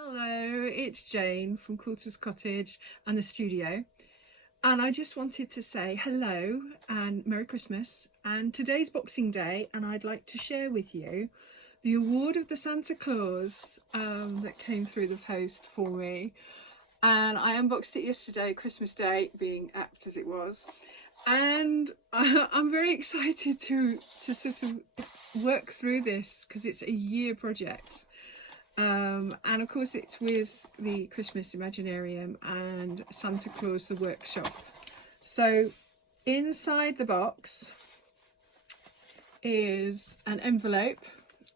Hello, it's Jane from Coulter's Cottage and the studio, and I just wanted to say hello and Merry Christmas. And today's Boxing Day, and I'd like to share with you the award of the Santa Claus that came through the post for me. And I unboxed it yesterday, Christmas Day being apt as it was, and I'm very excited to sort of work through this because it's a year project. And of course it's with the Christmas Imaginarium and Santa Claus the Workshop. So inside the box is an envelope,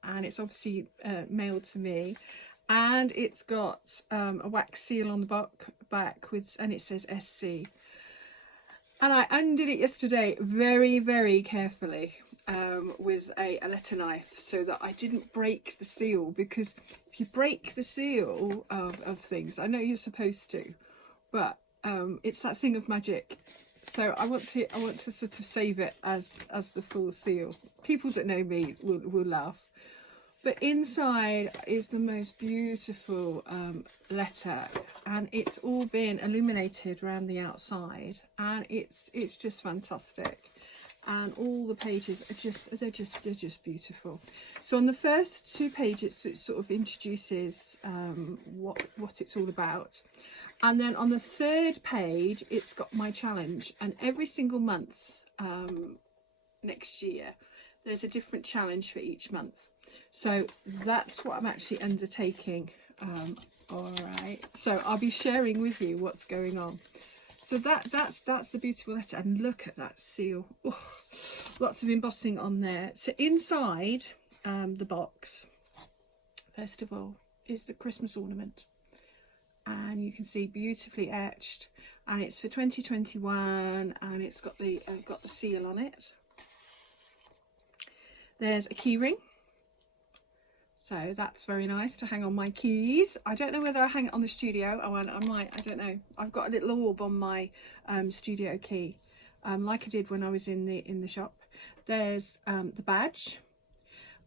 and it's obviously mailed to me, and it's got a wax seal on the back with, and it says SC. And I undid it yesterday very carefully with a letter knife so that I didn't break the seal, because if you break the seal of things, I know you're supposed to, but it's that thing of magic. So I want to sort of save it as the full seal. People that know me will laugh. But inside is the most beautiful letter, and it's all been illuminated around the outside, and it's just fantastic. And all the pages are they're just beautiful. So on the first two pages, it sort of introduces what it's all about, and then on the third page, it's got my challenge. And every single month next year, there's a different challenge for each month. So that's what I'm actually undertaking. All right, so I'll be sharing with you what's going on. So that's the beautiful letter, and look at that seal. Oh, lots of embossing on there. So inside the box, first of all, is the Christmas ornament, and you can see beautifully etched, and it's for 2021, and it's got the seal on it. There's a key ring. So that's very nice to hang on my keys. I don't know whether I hang it on the studio. I might, I don't know. I've got a little orb on my studio key, like I did when I was in the shop. There's the badge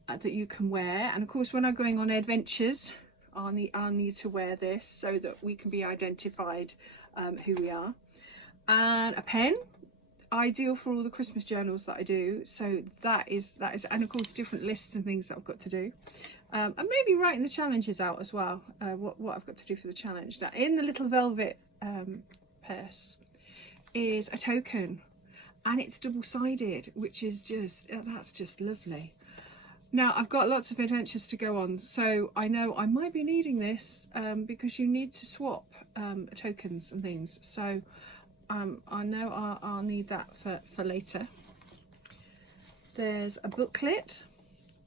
that you can wear, and of course when I'm going on adventures, I'll need to wear this so that we can be identified who we are. And a pen, ideal for all the Christmas journals that I do. So that is, and of course different lists and things that I've got to do. And maybe writing the challenges out as well, what I've got to do for the challenge. Now in the little velvet purse is a token, and it's double-sided, which is that's just lovely. Now I've got lots of adventures to go on, so I know I might be needing this because you need to swap tokens and things. So I know I'll need that for later. There's a booklet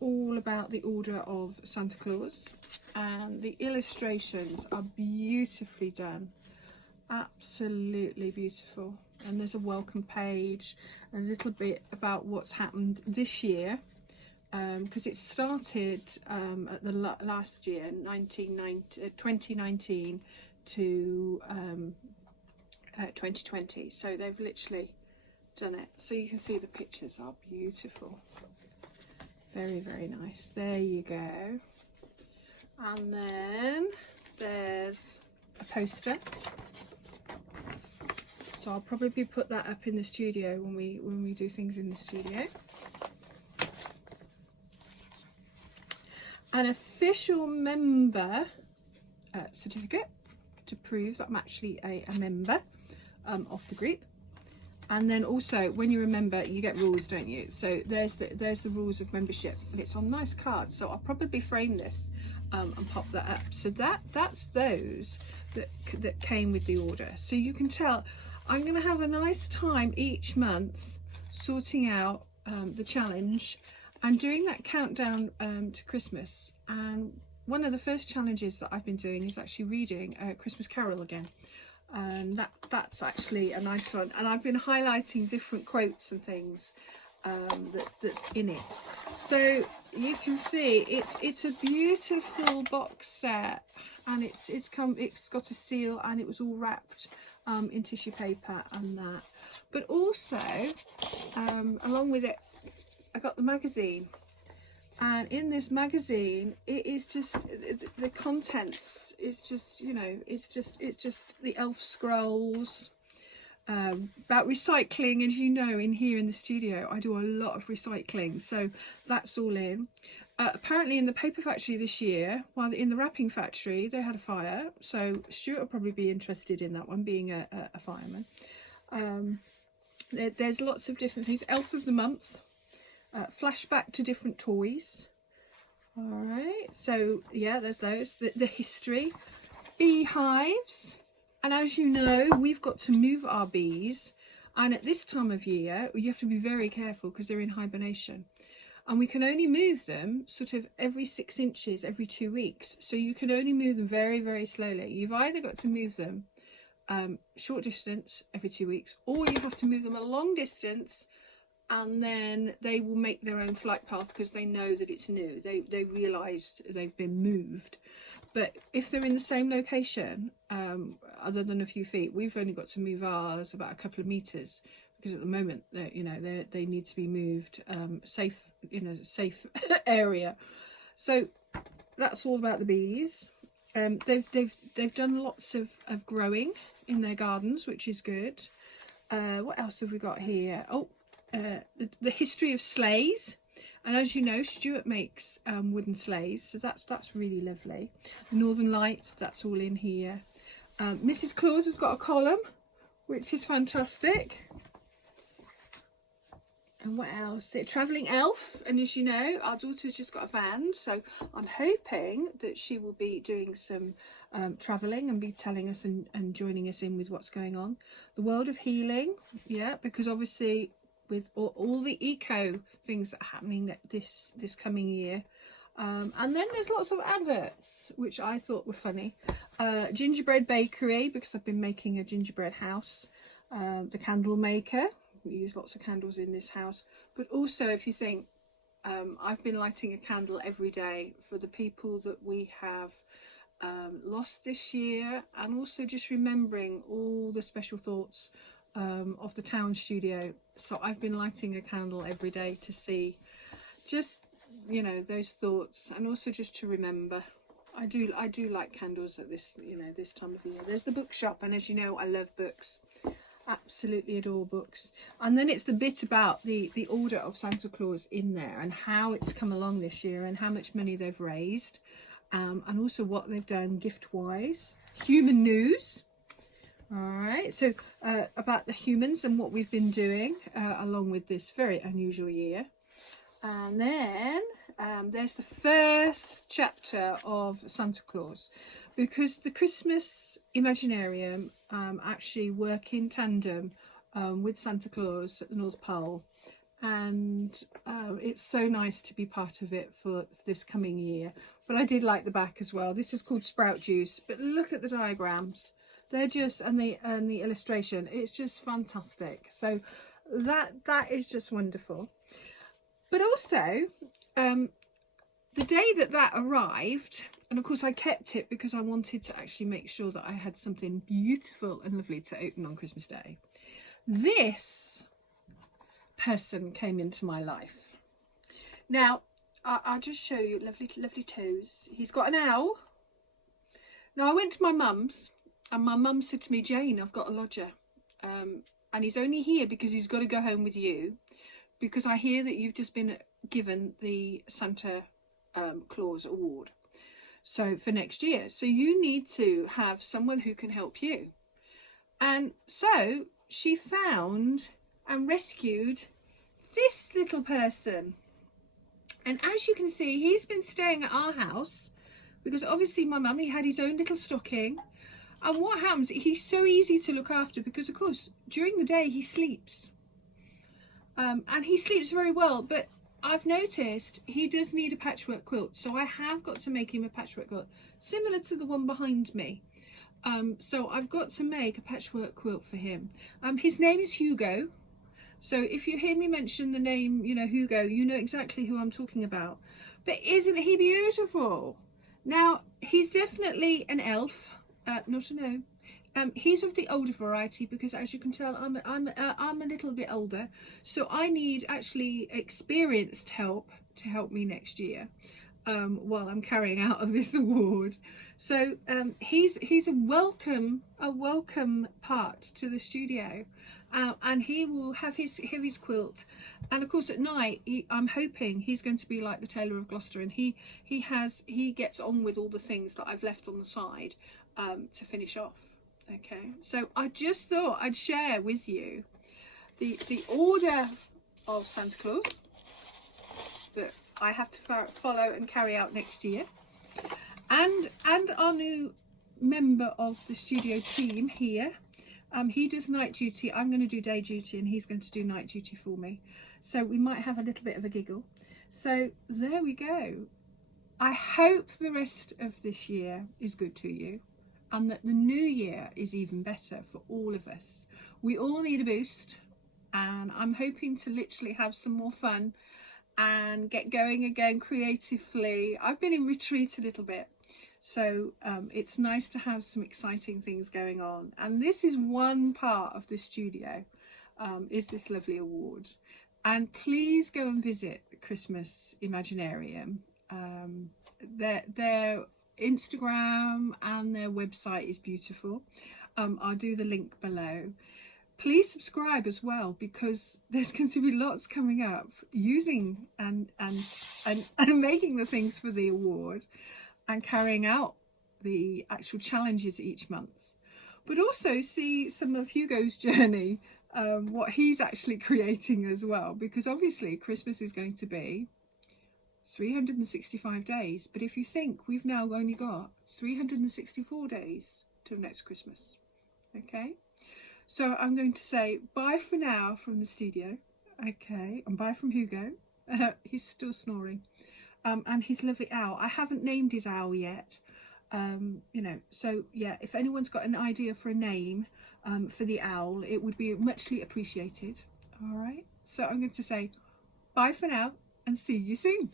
all about the order of Santa Claus, and the illustrations are beautifully done, absolutely beautiful. And there's a welcome page, a little bit about what's happened this year, because it started at the last year, 2019 to 2020, so they've literally done it. So you can see the pictures are beautiful, very nice. There you go. And then there's a poster, so I'll probably put that up in the studio when we do things in the studio. An official member certificate to prove that I'm actually a member of the group. And then also, when you're a member, you get rules, don't you? So there's the rules of membership, and it's on nice cards. So I'll probably frame this and pop that up. So that's those that came with the order. So you can tell I'm going to have a nice time each month sorting out the challenge and doing that countdown to Christmas. And one of the first challenges that I've been doing is actually reading Christmas Carol again. And that's actually a nice one, and I've been highlighting different quotes and things that's in it. So you can see it's a beautiful box set, and it's got a seal, and it was all wrapped in tissue paper and that. But also along with it, I got the magazine And in this magazine, it is just, the contents is just, you know, it's just the elf scrolls, about recycling. As you know, in here in the studio, I do a lot of recycling, so that's all in. Apparently in the paper factory this year, while in the wrapping factory, they had a fire, so Stuart will probably be interested in that one, being a fireman. There's lots of different things. Elf of the month, flashback to different toys. All right, so yeah, there's those. The history, beehives, and as you know, we've got to move our bees, and at this time of year, you have to be very careful because they're in hibernation. And we can only move them sort of every 6 inches every 2 weeks. So you can only move them very, very slowly. You've either got to move them short distance every 2 weeks, or you have to move them a long distance, and then they will make their own flight path because they know that it's new. They realise they've been moved. But if they're in the same location, other than a few feet, we've only got to move ours about a couple of metres, because at the moment, you know, they need to be moved safe, in a safe area. So that's all about the bees. They've done lots of growing in their gardens, which is good. What else have we got here? Oh, the history of sleighs. And as you know, Stuart makes wooden sleighs, so that's really lovely. The Northern Lights, that's all in here. Mrs. Claus has got a column, which is fantastic. And what else? The Travelling Elf, and as you know, our daughter's just got a van, so I'm hoping that she will be doing some travelling and be telling us and joining us in with what's going on. The World of Healing, yeah, because obviously with all the eco things that are happening this coming year. And then there's lots of adverts, which I thought were funny. Gingerbread Bakery, because I've been making a gingerbread house. The Candle Maker. We use lots of candles in this house, but also if you think, I've been lighting a candle every day for the people that we have lost this year, and also just remembering all the special thoughts of the town studio. So I've been lighting a candle every day to see just, you know, those thoughts, and also just to remember. I do like candles at this, you know, this time of the year. There's the bookshop, and as you know, I love books. Absolutely adore books. And then it's the bit about the order of Santa Claus in there, and how it's come along this year, and how much money they've raised, and also what they've done gift wise. Human news. All right, so about the humans and what we've been doing along with this very unusual year. And then there's the first chapter of Santa Claus, because the Christmas Imaginarium actually work in tandem with Santa Claus at the North Pole, and it's so nice to be part of it for this coming year. But I did like the back as well. This is called Sprout Juice, but look at the diagrams. They're just, and the illustration, it's just fantastic. So that is just wonderful. But also the day that arrived, and of course I kept it because I wanted to actually make sure that I had something beautiful and lovely to open on Christmas Day. This person came into my life. Now, I'll just show you, lovely toes. He's got an owl. Now, I went to my mum's, and my mum said to me, Jane, I've got a lodger. And he's only here because he's got to go home with you, because I hear that you've just been given the Santa Claus award, so for next year, so you need to have someone who can help you. And so she found and rescued this little person, and as you can see, he's been staying at our house because obviously my mum, he had his own little stocking. And what happens, he's so easy to look after because of course during the day he sleeps, and he sleeps very well, but I've noticed he does need a patchwork quilt, so I have got to make him a patchwork quilt similar to the one behind me. So I've got to make a patchwork quilt for him. His name is Hugo, so if you hear me mention the name, you know, Hugo, you know exactly who I'm talking about. But isn't he beautiful? Now, he's definitely an elf, not a gnome. He's of the older variety because, as you can tell, I'm a little bit older, so I need actually experienced help to help me next year while I'm carrying out of this award. So he's a welcome part to the studio, and he will have his quilt, and of course at night I'm hoping he's going to be like the Tailor of Gloucester, and he gets on with all the things that I've left on the side to finish off. Okay, so I just thought I'd share with you the order of Santa Claus that I have to follow and carry out next year, and our new member of the studio team here. He does night duty, I'm going to do day duty, and he's going to do night duty for me, so we might have a little bit of a giggle. So there we go. I hope the rest of this year is good to you, and that the new year is even better for all of us. We all need a boost, and I'm hoping to literally have some more fun and get going again creatively. I've been in retreat a little bit, so it's nice to have some exciting things going on. And this is one part of the studio, is this lovely award. And please go and visit the Christmas Imaginarium. Their Instagram and their website is beautiful. I'll do the link below. Please subscribe as well, because there's going to be lots coming up using and making the things for the award and carrying out the actual challenges each month. But also see some of Hugo's journey, what he's actually creating as well, because obviously Christmas is going to be 365 days. But if you think we've now only got 364 days till next Christmas. Okay? So I'm going to say bye for now from the studio, okay, and bye from Hugo. He's still snoring, and his lovely owl. I haven't named his owl yet, you know. So yeah, if anyone's got an idea for a name for the owl, it would be muchly appreciated. All right. So I'm going to say bye for now and see you soon.